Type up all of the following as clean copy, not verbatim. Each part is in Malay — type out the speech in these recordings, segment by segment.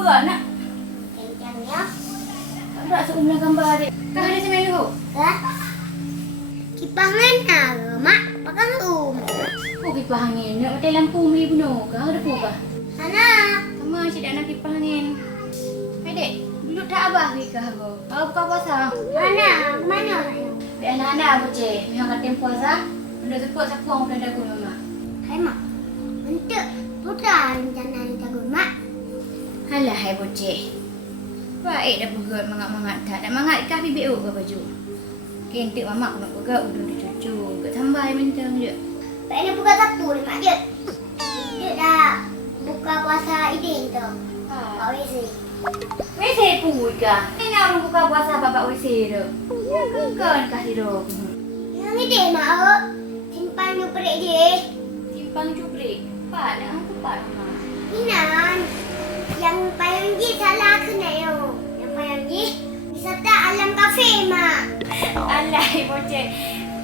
berat nak? Kencangnya. Tak nak suruh bilang gambar adik. Kau ada semen dulu? Hah? Kipas mana, Mak? Pakai rumah. Oh, kipas angin. Nak mati lampu beli bunuh. Kau ada pun Sana. sama cik dah nak kipas angin. Adik, dulu tak abah nikah kau. Kau buka puasa. Mana? Mana? Di anak-anak apa cik? Mereka kata puasa. Benda sepuk sapung dah dagu mama. Hai, Mak. Untuk putra rencana jago, Mak. Alah, hai bocik. Baik dah pegat mangat-mangat tak. Dah mangat kah bibik ke baju? Kentik mamak nak pegat udah dicucu. Kat sambai mentang je. Tak ada buka satu ni, Mak. Dia dah buka puasa iding tu. Pak WC. WC pun kah? Ini orang buka puasa bapak WC tu. Ya kan kasih dong. Yang iding, Mak. Simpan nyuprik dia. Simpang cuprik. Pak nak aku pak mama. Inan. Yang payung je salah kena yo. Yang payung je wisata alam kafe, Mak. Alah, bocik.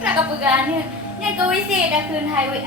Tak kau pegang ni. Yang ke WC dah kena highway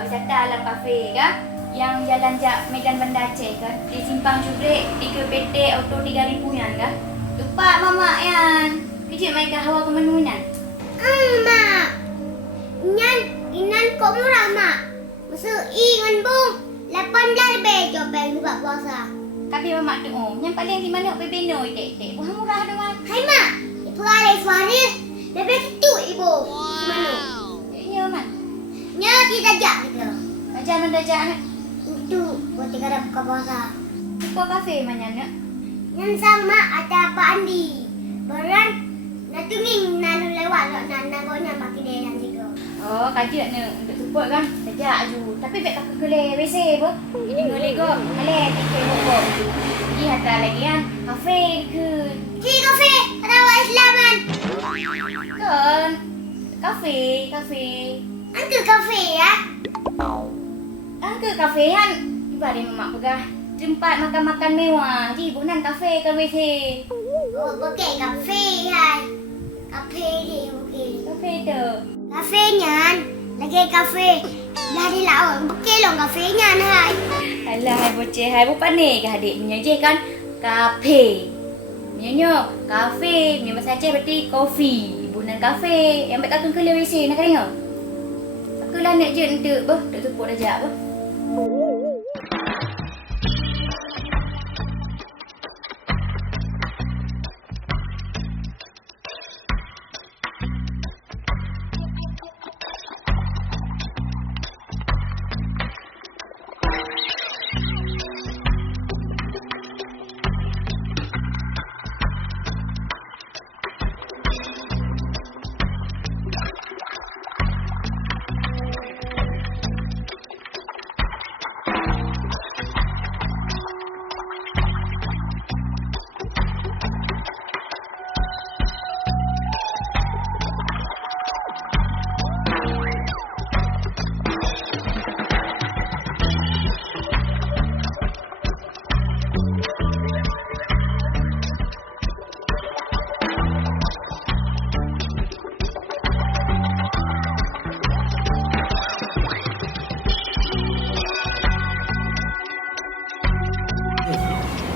wisata alam kafe kah? Yang jalan jak Medan Bandar Aceh kan? Di Simpang Cuprik, di ke PT Auto 3000 yan kah? Tupak mama yan. Kecik main ke hawa ke menunan. Mak. Inan kok murah, Mak. Masuk dengan bung. 18 lebih coba buka puasa. Tapi mama tu yang paling di mana bebeno dek. Bukan murah tu mah. Hai, Mak. Ibu ada suara. Lebih itu, Ibu. Mana? Ya man. Nya kita jak gitu. Ajar mendajak anak. Itu buat kita ada buka puasa. Buka kafe mana nak? Yang sama ada Pak Andi. Beran natunging nanu lewat lo nagonya pakai dia yang situ. Oh, kajian ni untuk support kan? Dajak aju. Tapi baik kakak kelih WC apa? Ini boleh go. Aleh, tiket pokok. Pergi hantar lagi kan? Kafe ke? Di kafe ada orang Islaman. Kan? Kafe. Angka kafe ya. Angka kafe kan? Tiba dia mamak pegah. Tempat makan-makan mewah. Di bukan kafe kan WC. Oh, pakai kafe hai. Kafe di okey. Kafe tu. Kafenya lagi kafe. Dah di lawan. Pakai long kafenya hai. Alah, hai bocah, hai bukan ni ke adik punya je kan? Kafe. Punya kafe, punya bahasa Aceh berarti kopi. Ibunan kafe. Yang baik kakak kelih WC nak tengok. Aku lah nak je untuk bah, tak tupuk dah jap bah.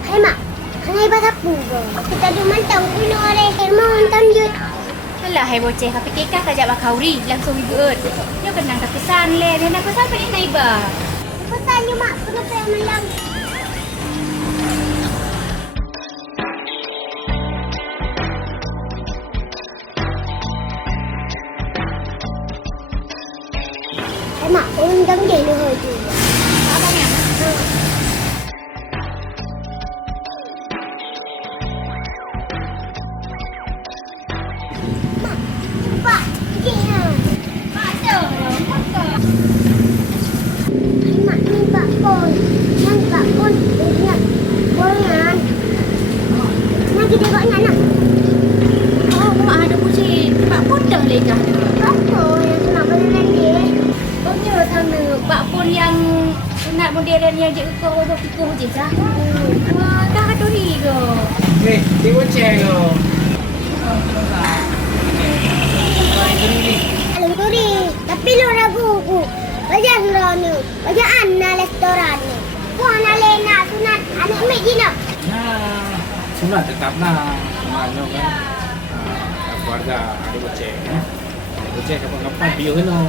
Hai, Mak. Kanai bahasa punggung. Kita ada mantau kuno oleh Hermon Tanjut. Alah, hai bocah, kau fikir kah tajak bakauri langsung ibu ert. Dia kenang tak pesan le, dan aku sampai ni naiba. Pesannya, Mak. Kenapa yang melang? Hai, Mak. Undang dia ni hari tu. Abang yang Pak, dia. ada dong, kakak. Hai, Mak. Ni Pak Pon. Yang Pak Pon. Dia boyan. Nanti tengoknya nak. Oh, mak ada kucing. Pak pun dah lekah tu. Pak Pon yang nak berenang dia. Oh, nya sana. Pak pun yang sunat modern yang je kau bawa fikir je sah. Wah, dah ada ni ke? Hei, tengok cek kau. Alam tu ni. Tapi lo ragu ku. Bajan lo ni. Bajan anak restoran ni. Puan alena sunat anak mek jina. Nah, sunat tetap nah. Sunatnya kan. Keluarga ada bocah. Bocah kapan-kapan biar kena.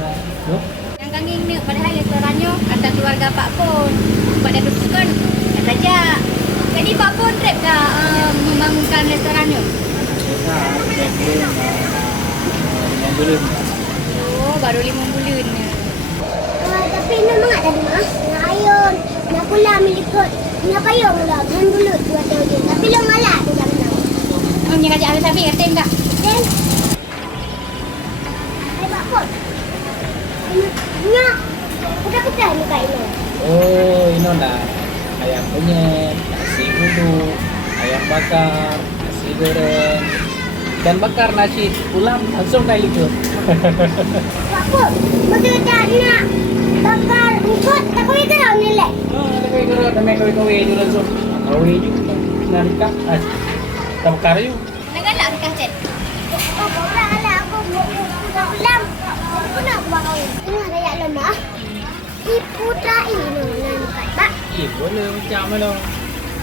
No? Yang kami ni padahal restorannya kata keluarga Pak Pon. Pada dudukan kata aja. Jadi Pak Pon trip ke membangunkan restorannya. Nah, yang belum. Oh, baru 5 bulan. Tapi memang ada mah. Nak ayun. Nak pula milikut. Nak payung lah. Kan dulu dua tahun. Tapi lo malah tu jangan tahu. Yang ajak habis habis kata enggak. Then, Pak Pon. Nya, putih-putih muka ini. Oh, ini lah. Ayam penyet, nasi uduk, ayam bakar, nasi goreng, ikan bakar, nasi pulang langsung kayak gitu. Pak Pon, betul tak nak bakar rumput tak boleh kerau nilai. Oh, ada kawe itu langsung. Kawe juga, narikat, tak bakar yuk. Jangan nak dekat chat. Oh, orang lah aku tak ulang. Aku nak buat kau. Tengah rakyat lemah. Ibu tak ini nak pak. Boleh macam mana?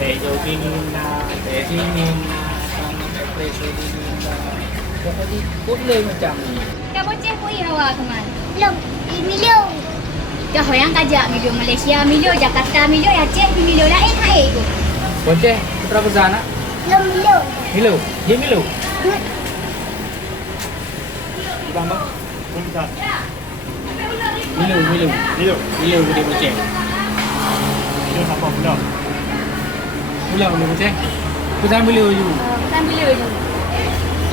Tejo sini nak, teh sini nak, teh preso sini nak. Pokoknya boleh macam ni. Kau bocah pui hawa keman. Long, milion. Kau yang kajak milio Malaysia, milio Jakarta, milio Aceh, milio lain hai tu. Bocah, putra besar nak? Long milion. Milo, dia Milo. Bang, bang. Milo dia bocah. Dia siapa pula? Pulang dia bocah. Putra Milo you. Bukan milio je.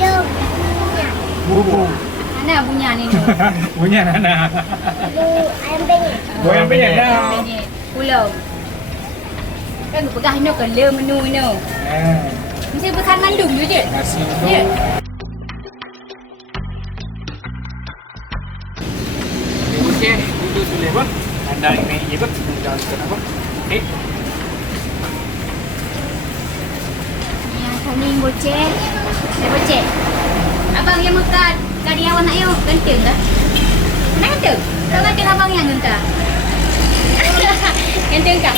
Long. Bubu. Mana punya ni? Punya Nana. Bu, ayam penyet. Goyang penyet dah. Pulau. Kan pegang no kan le menu no. Mesti pesan mandum tu je. Nasi Ya. uduk. Dia bocah, duduk boleh apa? Anda ini ikut jalan kenapa? Yang kami bocah. Saya bocah. Abang yang makan karyawan nak yo ganteng dah. Mana ganteng? Kau ganteng abang yang ganteng. Ganteng kah?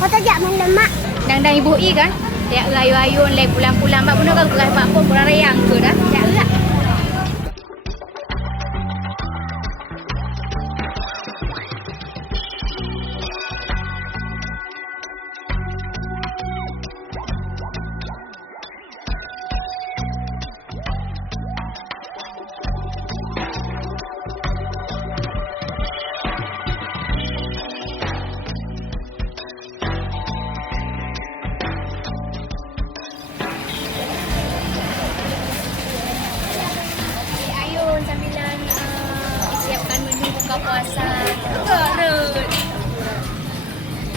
Kau tak jak main lemak. Dang ibu i kan? Dia ayu-ayun lek pulang-pulang bak guna kau kelas pak pun kurang rayang ke dah. Tak lah. Ayun sambilan siapkan menu buka puasa. Korot.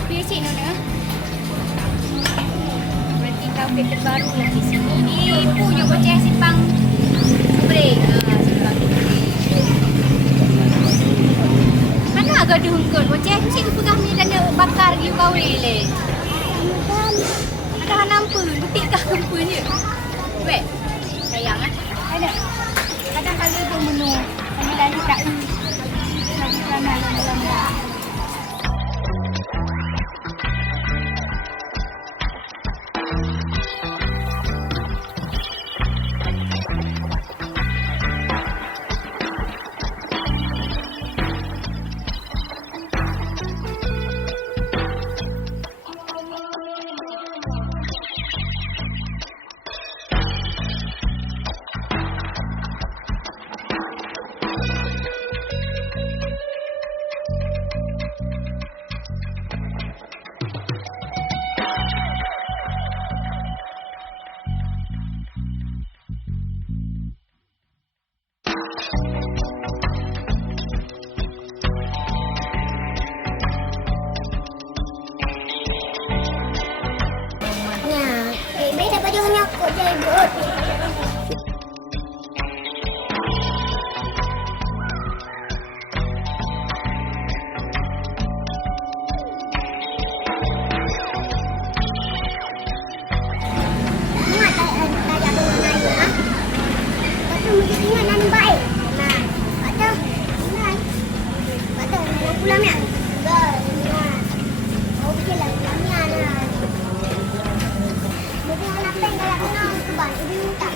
Basic Nona. Berarti kau terbaru lah di sini. Ni punya bocah simpang break. Simpang break. Mana agak dihungkut bocah mesti tu pegang ni dan bakar you kau le. Ada nampak betik kah kempunya. Weh. Sayang ah. Ada. Kadang kali tu menu kami lagi tak lagi ramai dalam pulang ya. Ibu minta.